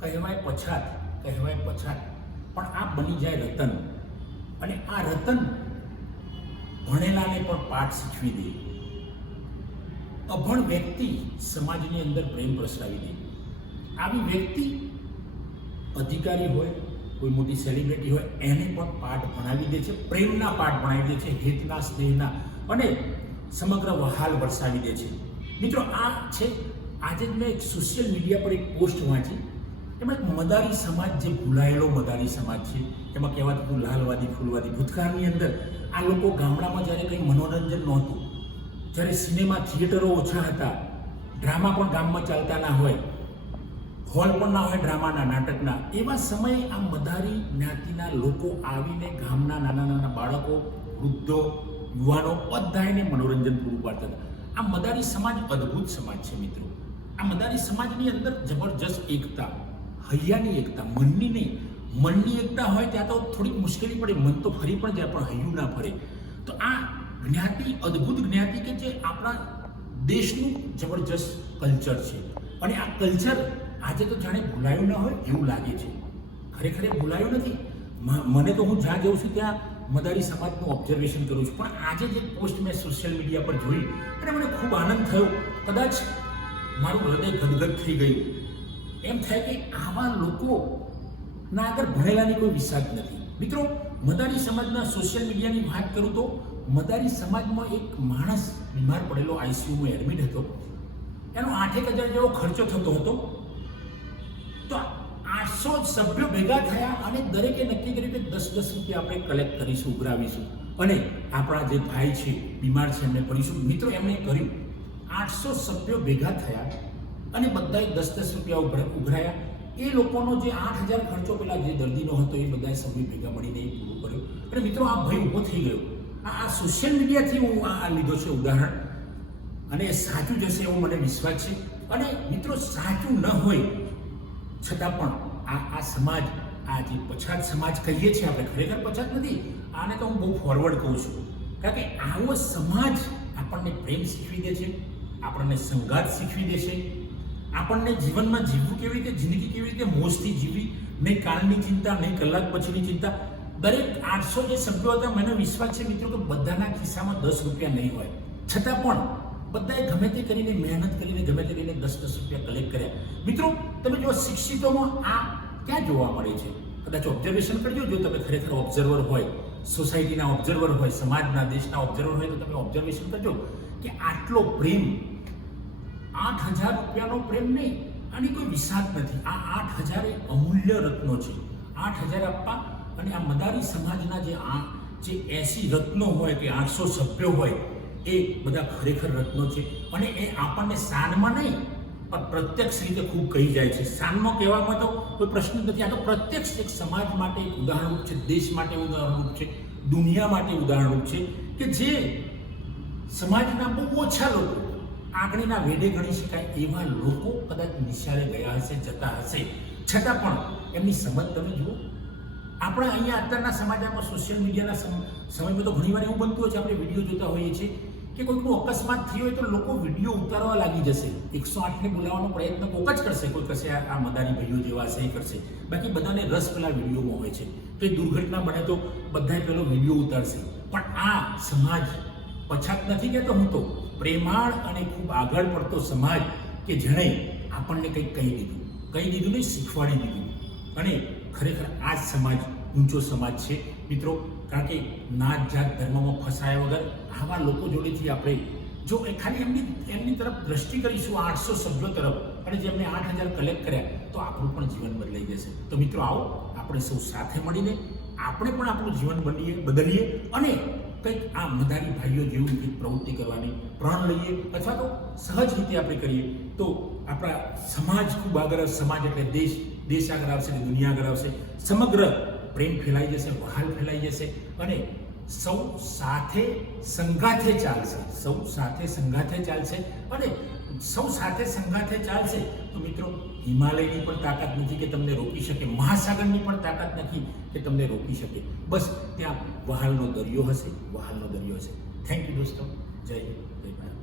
કહેવાય પછાત, પણ આ બની જાય રતન. અને આ રતન ભણેલાને પણ પાઠ શીખવી દે. અભણ વ્યક્તિ સમાજની અંદર પ્રેમ પ્રસરાવી દે. આવી વ્યક્તિ અધિકારી હોય, કોઈ મોટી સેલિબ્રિટી હોય, એને પણ પાઠ ભણાવી દે છે, પ્રેમના પાઠ ભણાવી દે છે, હિતના, સ્નેહના, અને સમગ્ર વહાલ વરસાવી દે છે. મિત્રો, આ છે આજે જ મેં એક સોશિયલ મીડિયા પર એક પોસ્ટ વાંચી. એમાં એક મદારી સમાજ, જે ભૂલાયેલો મદારી સમાજ છે, એમાં કહેવાતું હતું લાલવાદી, ફૂલવાદી. ભૂતકાળની અંદર આ લોકો ગામડામાં જ્યારે કંઈ મનોરંજન નહોતું, જ્યારે સિનેમા થિયેટરો ઓછા હતા, ડ્રામા પણ ગામમાં ચાલતા ના હોય, હોલ પણ ના હોય ડ્રામાના, નાટકના, એવા સમયે આ મદારી જ્ઞાતિના લોકો આવીને ગામના નાના નાના બાળકો, વૃદ્ધો, યુવાનો બધાને મનોરંજન પૂરું પાડતા હતા. આ મદારી સમાજ અદ્ભુત સમાજ છે મિત્રો. આ મદારી સમાજની અંદર જબરજસ્ત એકતા, હૈયાની એકતા, મનની નહીં. મનની એકતા હોય ત્યાં તો થોડીક મુશ્કેલી પડે, મન તો ફરી પણ જાય, પણ હૈયું ના ફરે. તો આ જ્ઞાતિ અદ્ભુત જ્ઞાતિ કે જે આપણા દેશનું જબરજસ્ત કલ્ચર છે. અને આ કલ્ચર આજે તો જાણે ભૂલાયું ના હોય એવું લાગે છે. ખરેખર ભૂલાયું નથી. મને તો હું જ્યાં જઉં છું ત્યાં મદારી સમાજનું ઓબ્ઝર્વેશન કરું છું. પણ આજે જે પોસ્ટ મેં સોશિયલ મીડિયા પર જોઈ અને મને ખૂબ આનંદ થયો. કદાચ મારું હૃદય ગદગદ થઈ ગયું. એમ થાય કે આવા લોકોના આગળ ભણેલાની કોઈ વિસાદ નથી. મિત્રો, મદારી સમાજના સોશિયલ મીડિયાની વાત કરું તો મદારી સમાજમાં એક માણસ બીમાર પડેલો આઈસીયુમાં એડમિટ હતો. એનો 8,000 જેવો ખર્ચો થતો હતો. તો 800 સભ્યો ભેગા થયા અને દરેકે નક્કી કર્યું કે 10-10 રૂપિયા આપણે કલેક્ટ કરીશું, ઉઘરાવીશું, અને આપણા જે ભાઈ છે, બીમાર છે, એમને કરીશું. મિત્રો, એમણે કર્યું. 800 સભ્યો ભેગા થયા અને બધાએ 10-10 રૂપિયા ઉઘરાયા. એ લોકોનો જે 8,000 ખર્ચો પેલા જે દર્દીનો હતો એ બધા સભ્યો ભેગા મળીને એ પૂરું કર્યું. અને મિત્રો, આ ભય ઊભો થઈ ગયો. આ સોશિયલ મીડિયાથી હું આ લીધો છે ઉદાહરણ, અને સાચું જશે એવો મને વિશ્વાસ છે. અને મિત્રો, સાચું ન હોય છતાં પણ આ સમાજ, આ જે પછાત સમાજ કહીએ છીએ આપણે, ખરેખર પછાત નથી. આને તો હું બહુ ફોરવર્ડ કહું છું. કારણ કે આવો સમાજ આપણને પ્રેમ શીખવી દે છે, આપણને સંઘાત શીખવી દે છે, આપણને જીવનમાં જીવવું કેવી રીતે, જિંદગી કેવી રીતે મોજથી જીવવી, નહીં કાલની ચિંતા, નહીં કલાક પછીની ચિંતા. દરેક 800 જે સભ્યો હતા, મને વિશ્વાસ છે મિત્રો કે બધાના ખિસ્સામાં 10 રૂપિયા નહીં હોય, છતાં પણ બધાએ ગમે તે કરીને, મહેનત કરીને, ગમે તે કરીને 10-10 રૂપિયા કલેક્ટ કર્યા. મિત્રો, તમે જો શિક્ષિતોમાં આ ક્યાં જોવા મળે છે? કદાચ ઓબ્ઝર્વેશન કરજો. જો તમે ખરેખર ઓબ્ઝર્વર હોય, સોસાયટીના ઓબ્ઝર્વર હોય, સમાજના, દેશના ઓબ્ઝર્વર હોય, તો તમે ઓબ્ઝર્વેશન કરજો કે આટલો પ્રેમ, 8,000 રૂપિયાનો પ્રેમ નહીં, આની કોઈ વિસાદ નથી. આ 8,000 એ અમૂલ્ય રત્નો છે. 8,000 આપવા. અને આ મદારી સમાજના જે 80 રત્નો હોય કે 800 સભ્યો હોય, એ બધા ખરેખર રત્નો છે. અને એ આપણને શાનમાં નહીં પણ પ્રત્યક્ષ રીતે ખૂબ કહી જાય છે. શાનમાં કહેવામાં તો કોઈ પ્રશ્ન નથી. આ તો પ્રત્યક્ષ એક સમાજ માટે એક ઉદાહરણરૂપ છે, દેશ માટે ઉદાહરણરૂપ છે, દુનિયા માટે ઉદાહરણરૂપ છે, કે જે સમાજના બહુ ઓછા લોકો, આંગળીના વેઢે ગણી શકાય એવા લોકો કદાચ નિશાળે ગયા હશે, જતા હશે, છતાં પણ એમની સમજ તમે જુઓ. આપણા અહીંયા અત્યારના સમાજમાં સોશિયલ મીડિયાના સમયમાં તો ઘણીવાર એવું બનતું હોય છે, આપણે વિડીયો જોતા હોઈએ છીએ કે કોઈકનો અકસ્માત થયો હોય તો લોકો વિડીયો ઉતારવા લાગી જશે. 108ને બોલાવવાનો પ્રયત્ન કોક જ કરશે, કોઈ કરશે આ મદારી ભાઈઓ જેવા હશે એ કરશે. બાકી બધાને રસ પેલા વિડીયોમાં હોય છે. કંઈ દુર્ઘટના બને તો બધાએ પેલો વિડીયો ઉતારશે. પણ આ સમાજ પછાત નથી કહેતો હું તો, પ્રેમાળ અને ખૂબ આગળ પડતો સમાજ કે જેણે આપણને કંઈક કહી દીધું નહીં, શીખવાડી દીધું. અને ખરેખર આ જ સમાજ ઊંચો સમાજ છે મિત્રો. કારણ કે નાત જાત ધર્મમાં ફસાયા વગર આવા લોકો જોડેથી આપણે જો ખાલી એમની તરફ દ્રષ્ટિ કરીશું, 800 સભ્યો તરફ, અને જેમને 8,000 કલેક્ટ કર્યા, તો આપણું પણ જીવન બદલાઈ જશે. તો મિત્રો, આવો આપણે સૌ સાથે મળીને આપણે પણ આપણું જીવન બદલીએ અને કંઈક આ મદારી ભાઈઓ જેવું કંઈક પ્રવૃત્તિ કરવાની પ્રણ લઈએ, અથવા તો સહજ રીતે આપણે કરીએ તો આપણા સમાજ ખૂબ આગળ, સમાજ એટલે દેશ આગળ આવશે, દુનિયા આગળ આવશે. સમગ્ર પ્રેમ ફેલાઈ જશે, વહાલ ફેલાઈ જશે, અને સૌ સાથે સંગાથે ચાલશે. અને સૌ સાથે સંગાથે ચાલશે તો મિત્રો, હિમાલયની પણ તાકાત નથી કે તમને રોકી શકે, મહાસાગરની પણ તાકાત નથી કે તમને રોકી શકે. બસ ત્યાં વહાલનો દરિયો હશે. થેન્ક યુ દોસ્તો. જય હિન્દ, જય ભારત.